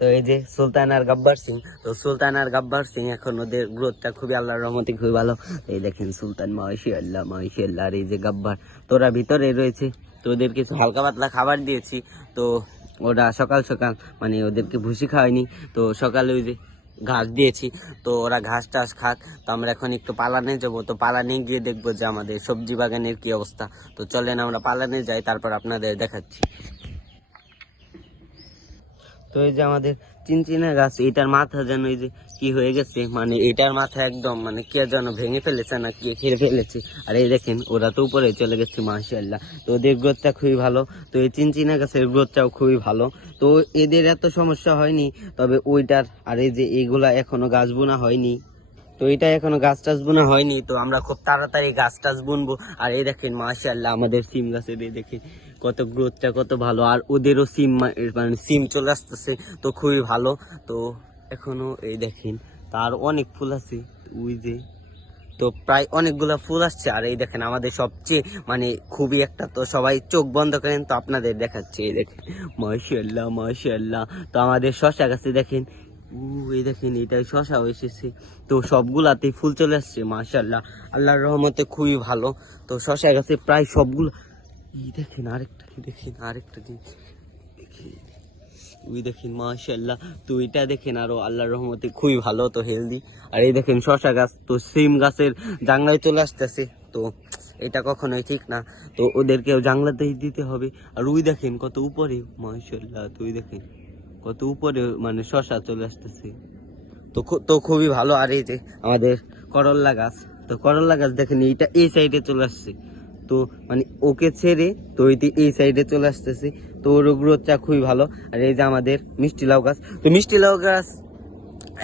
তো এই যে সুলতান আর গব্বর সিং, তো সুলতান আর গব্বর সিং এখন ওদের গ্রোথটা খুবই আল্লাহর রহমতে খুবই ভালো। এই দেখেন সুলতান মাশাআল্লাহ মাশাআল্লাহ, আর এই যে গব্বর তোরা ভিতরে রয়েছে। তো ওদের কিছু হালকা পাতলা খাবার দিয়েছি। তো ওরা সকাল সকাল মানে ওদেরকে ভুসি খাওয়াইনি, তো সকালে ওই যে ঘাস দিয়েছি, তো ওরা ঘাস টাস খাক। তো আমরা এখন একটু পালানে যাবো, তো পালানে গিয়ে দেখবো যে আমাদের সবজি বাগানের কি অবস্থা। তো চলেন আমরা পালানে যাই, তারপর আপনাদের দেখাচ্ছি। তো এই যে আমাদের চিনচিনা গাছ, এটার মাথা যেন এই যে কি হয়ে গেছে, মানে এটার মাথা একদম মানে কে যেন ভেঙে ফেলেছে না কে খেয়ে ফেলেছে। আর এই দেখেন ওরা তো উপরে চলে গেছে মাশাআল্লাহ, তো ওদের গ্রোথটা খুবই ভালো। তো এই চিনচিনা গাছের গ্রোথটাও খুবই ভালো। তো এদের এত সমস্যা হয়নি, তবে ওইটার আর এই যে এগুলা এখনো গাছ বোনা হয়নি, তো এটা এখনো গাছ টাছ বোনা হয়নি। তো আমরা খুব তাড়াতাড়ি গাছ টাছ বুনবো। আর এই দেখেন মাশাআল্লাহ আমাদের সিম গাছের এই দেখেন কত গ্রোথটা কত ভালো, আর ওদেরও সিম মানে সিম চলে আসতেছে, তো খুবই ভালো। তো এখনো এই দেখেন তার অনেক ফুল আছে ওই যে, তো প্রায় অনেকগুলা ফুল আসছে। আর এই দেখেন আমাদের সবচেয়ে মানে খুবই একটা, তো সবাই চোখ বন্ধ করেন তো আপনাদের দেখাচ্ছে। এই দেখেন মাশাআল্লাহ মাশাআল্লাহ, তো আমাদের শসা গাছে দেখেন এই দেখেন এটাই শসাও এসেছে। তো সবগুলাতেই ফুল চলে আসছে মাশাআল্লাহ, আল্লাহর রহমতে খুবই ভালো। তো শসা গাছে প্রায় সবগুলো এই দেখেন আরেকটা দেখেন আরেকটা জিনিস দেখেন ওই দেখেন মাশাআল্লাহ, তো এটা দেখেন আরো আল্লাহর রহমতে খুবই ভালো, তো হেলদি। আর এই দেখেন শসা গাছ, তো সিম গাছের জাংলায় চলে আসতেছে, তো এটা কখনোই ঠিক না, তো ওদেরকেও জাংলাতেই দিতে হবে। আর ওই দেখেন কত উপরে মাশাআল্লাহ, তো ওই দেখেন কত উপরে মানে শসা চলে আসতেছে, তো খুবই ভালো। আর এই যে আমাদের করল্লা গাছ, তো করল্লা গাছ দেখেন এইটা এই সাইডে চলে আসছে, তো মানে ওকে ছেড়ে তো এই সাইডে চলে আসতেছে, তো ওর গ্রোথটা খুবই ভালো। আর এই যে আমাদের মিষ্টি লাউ গাছ, তো মিষ্টি লাউ গাছ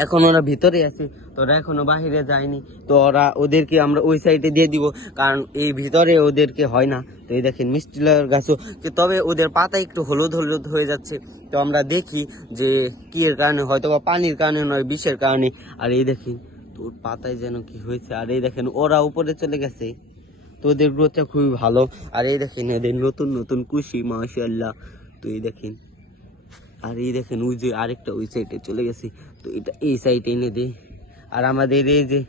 এখন ওরা ভিতরে আছে, তো ওরা এখনো বাহিরে যায়নি, তো ওদেরকে আমরা ওই সাইডে দিয়ে দিব, কারণ এই ভিতরে ওদেরকে হয় না। তো এই দেখেন মিষ্টি লাউ গাছও, তবে ওদের পাতা একটু হলুদ হলুদ হয়ে যাচ্ছে, তো আমরা দেখি যে কি এর কারণে, হয়তো বা পানির কারণে নয় বিষের কারণে। আর এই দেখেন তো ওর পাতায় যেন কি হয়েছে। আর এই দেখেন ওরা উপরে চলে গেছে, তো ওদের গ্রোথটা খুবই ভালো। আর এই দেখেন এদের নতুন নতুন কুশি মাশাআল্লাহ, তো এই দেখেন। আর এই দেখেন ওই যে আরেকটা ওই সাইডে চলে গেছে, তো এটা এই সাইডে এনে দে। আর আমাদের এই যে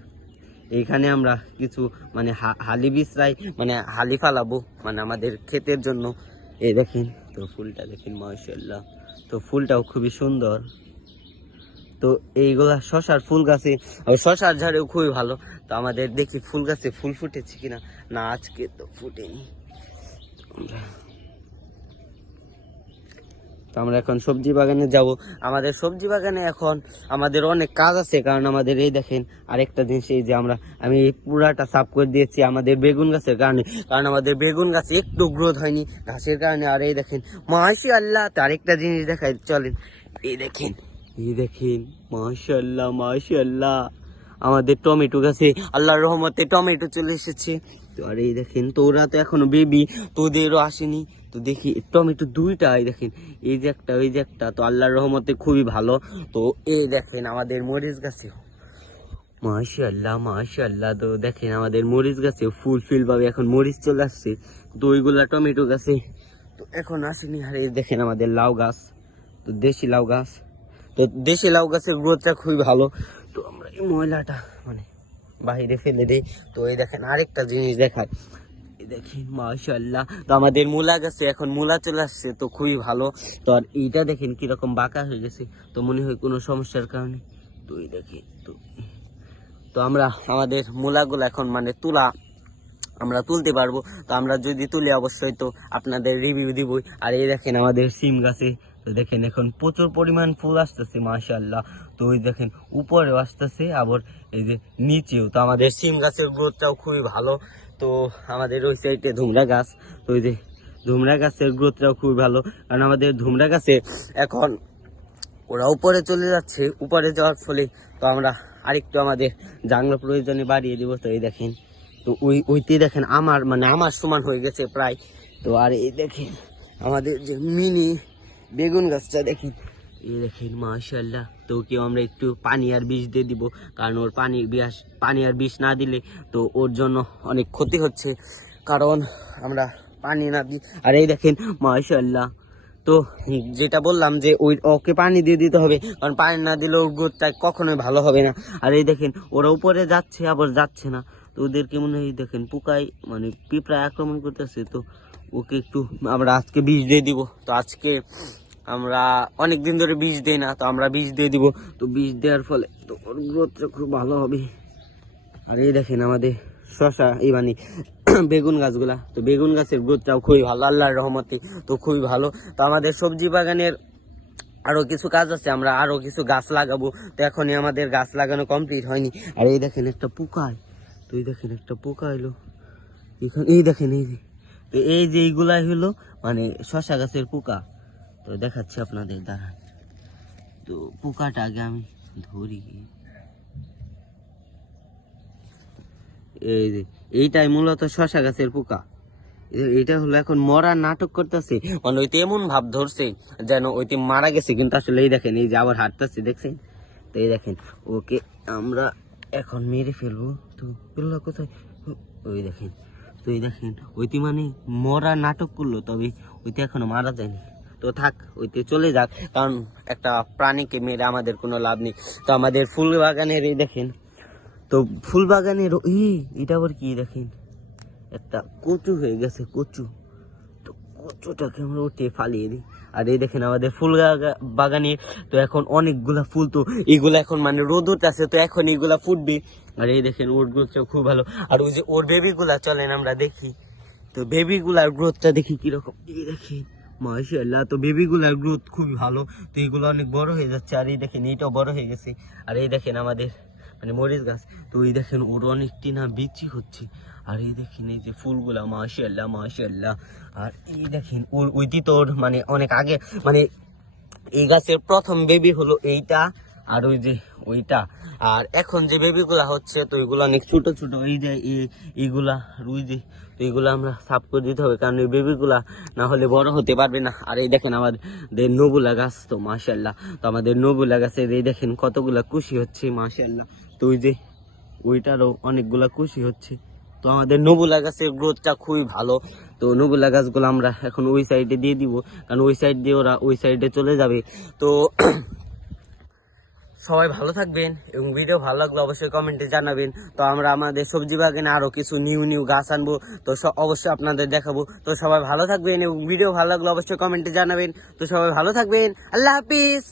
এইখানে আমরা কিছু মানে হালি বিছরাই মানে হালি ফালাবো মানে আমাদের ক্ষেতের জন্য। এই দেখেন তো ফুলটা দেখেন মাশাআল্লাহ, তো ফুলটাও খুবই সুন্দর। তো এইগুলা শশার ফুল গাছে, শশার ঝাড়েও খুবই ভালো। তো আমাদের দেখি ফুল গাছে ফুল ফুটেছে কিনা, না আজকে তো ফুটেনি। তো আমরা এখন সবজি বাগানে যাব। আমাদের সবজি বাগানে এখন আমাদের অনেক কাজ আছে, কারণ আমাদের এই দেখেন আরেকটা জিনিস, এই যে আমি পুরাটা সাফ করে দিয়েছি আমাদের বেগুন গাছের কারণে, কারণ আমাদের বেগুন গাছে একটু গ্রোথ হয়নি ঘাসের কারণে। আর এই দেখেন মাশাআল্লাহ, তো আরেকটা জিনিস দেখাই চলেন। এই দেখেন মাশাআল্লাহ মাশাআল্লাহ, আমাদের টমেটো গাছে আল্লাহর রহমতে টমেটো চলে এসেছে। তো আর এই দেখেন তো ওরা তো এখনো বেবি, তো ওদেরও আসেনি। তো দেখি টমেটো দুইটা, এই দেখেন এই যে একটা ওই যে একটা, তো আল্লাহর রহমতে খুবই ভালো। তো এই দেখেন আমাদের মরিচ গাছে মাশাআল্লাহ মাশাআল্লাহ, তো দেখেন আমাদের মরিচ গাছে ফুল ভাবে এখন মরিচ চলে আসছে, তো ওইগুলা টমেটো গাছে তো এখন আসেনি। আর এই দেখেন আমাদের লাউ গাছ, তো দেশি লাউ গাছ, তো দেশি লাউ গাছের গ্রোথটা খুবই ভালো। তো আমরা এই ময়লাটা মানে বাহিরে ফেলে দিই। তো এই দেখেন আরেকটা জিনিস দেখায়, দেখেন মাশাআল্লাহ, তো আমাদের মূলা গাছে এখন মূলা চলে আসছে, তো খুবই ভালো। তো আর এইটা দেখেন কিরকম বাঁকা হয়ে গেছে, তো মনে হয় কোনো সমস্যার কারণে। তো এই দেখেন তো আমরা আমাদের মূলাগুলো এখন মানে আমরা তুলতে পারবো। তো আমরা যদি তুলি অবশ্যই তো আপনাদের রিভিউ দিবই। আর এই দেখেন আমাদের সিম গাছে, তো দেখেন এখন প্রচুর পরিমাণ ফুল আসতেছে মাশাআল্লাহ। তো ওই দেখেন উপরেও আসতেছে, আবার এই যে নিচেও। তো আমাদের সিম গাছের গ্রোথটাও খুবই ভালো। তো আমাদের ওই সাইডে ধুমরা গাছ, তো ওই যে ধুমরা গাছের গ্রোথটাও খুবই ভালো, কারণ আমাদের ধুমরা গাছে এখন ওরা উপরে চলে যাচ্ছে, উপরে যাওয়ার ফলে তো আমরা আরেকটু আমাদের জাংলা প্রয়োজনে বাড়িয়ে দিব। তো এই দেখেন তো ওইতে দেখেন আমার সমান হয়ে গেছে প্রায়। তো আর এই দেখেন আমাদের যে মিনি বেগুন গাছটা দেখেন, এই দেখেন মাশাআল্লাহ, তো কেউ আমরা একটু পানি আর বিষ দিয়ে দিব, কারণ ওর পানি আর বিষ না দিলে তো ওর জন্য অনেক ক্ষতি হচ্ছে, কারণ আমরা পানি না দিই। আর এই দেখেন মাশাআল্লাহ, তো যেটা বললাম যে ওকে পানি দিয়ে দিতে হবে, কারণ পানি না দিলে ওর গ্রোথটা কখনোই ভালো হবে না। আর এই দেখেন ওরা উপরে যাচ্ছে আবার যাচ্ছে না, তো ওদেরকে মনে হয় দেখেন পোকায় মানে পিঁপড়ায় আক্রমণ করতেছে। তো ওকে একটু আমরা আজকে বিষ দিয়ে দিব। তো আজকে আমরা অনেক দিন ধরে বিষ দিই না, তো আমরা বিষ দিয়ে দিব। তো বিষ দেওয়ার ফলে তো ওর গ্রোথটা খুব ভালো হবে। আর এই দেখেন আমাদের শশা এই মানে বেগুন গাছগুলা, তো বেগুন গাছের গ্রোথটাও খুবই ভালো আল্লাহর রহমতে, তো খুবই ভালো। তো আমাদের সবজি বাগানের আরো কিছু কাজ আছে, আমরা আরো কিছু গাছ লাগাবো। তো এখনই আমাদের গাছ লাগানো কমপ্লিট হয়নি। আর এই দেখেন একটা পোকা, তো এই দেখেন একটা পোকা এলো এখানে, এই দেখেন এই যে, তো এই যে এইগুলাই হলো মানে শশা গাছের পোকা। তো দেখাচ্ছি আপনাদের দ্বারা, তো পোকাটা আগে আমি ধরি। এই যে এইটাই মূলত শশা গাছের পোকা। এটা হলো এখন মরার নাটক করতেছে, মানে ওইতে এমন ভাব ধরছে যেন ওইতে মারা গেছে, কিন্তু আসলে এই দেখেন এই যে আবার হাঁটতেছে দেখছেন। তো এই দেখেন ওকে আমরা এখন মেরে ফেলবো। তো পেল্লা কোথায়, ওই দেখেন, তো এই দেখেন ওইতে মানে মরার নাটক করলো, তবে ওইতে এখনো মারা যায়নি। তো থাক, ওইতে চলে যাক, কারণ একটা প্রাণীকে মেরে আমাদের কোনো লাভ নেই। তো আমাদের ফুল বাগানের এই দেখেন, তো ফুল বাগানের এটা আবার কি দেখেন, একটা কচু হয়ে গেছে কচু, তো কচুটাকে আমরা উঠে ফালিয়ে দিই। আর এই দেখেন আমাদের ফুল বাগানে তো এখন অনেকগুলা ফুল, তো এগুলা এখন মানে রোদ আছে, তো এখন এগুলা ফুটবে। আর এই দেখেন ওর গ্রোথটা খুব ভালো। আর ওই যে ওর বেবি গুলা চলেন আমরা দেখি, তো বেবি গুলার গ্রোথটা দেখি কিরকম। এই দেখেন মাশাআল্লাহ, তো বেবি গুলার গ্রোথ খুবই ভালো, তো এগুলো অনেক বড় হয়ে যাচ্ছে। আর এই দেখেন এইটাও বড় হয়ে গেছে। আর এই দেখেন আমাদের মানে মরিচ গাছ, তো এই দেখেন ওর অনেকটি না বিচি হচ্ছে। আর এই দেখেন এই যে ফুলগুলা মাশাআল্লাহ মাশাআল্লাহ। আর এই দেখেন ওর ওইটি তোর মানে অনেক আগে মানে এই গাছের প্রথম বেবি হলো এইটা, আর ওই যে ওইটা। আর এখন যে বেবিগুলা হচ্ছে, তো এগুলো অনেক ছোট ছোট, এই যে এইগুলা ওই যে, তো এগুলো আমরা সাফ করে দিতে হবে, কারণ এই বেবিগুলা না হলে বড় হতে পারবে না। আর এই দেখেন আমাদের নবুলা গাছ, তো মাশাআল্লাহ, তো আমাদের নবুলা গাছের এই দেখেন কতগুলা কুশি হচ্ছে মাশাআল্লাহ। তো ওই যে ওইটারও অনেকগুলা কুশি হচ্ছে। তো আমাদের নবুলা গাছের গ্রোথটা খুবই ভালো। তো নবুলা গাছগুলো আমরা এখন ওই সাইডে দিয়ে দিব, কারণ ওই সাইড দিয়ে ওরা ওই সাইডে চলে যাবে। তো সবাই ভালো থাকবেন, এবং ভিডিও ভালো লাগলে অবশ্যই কমেন্টে জানাবেন। তো আমরা আমাদের সবজি বাগানে আরো কিছু নিউ গাছ আনবো, তো অবশ্যই আপনাদের দেখাবো। তো সবাই ভালো থাকবেন, এবং ভিডিও ভালো লাগলে অবশ্যই কমেন্টে জানাবেন। তো সবাই ভালো থাকবেন, আল্লাহ হাফিজ।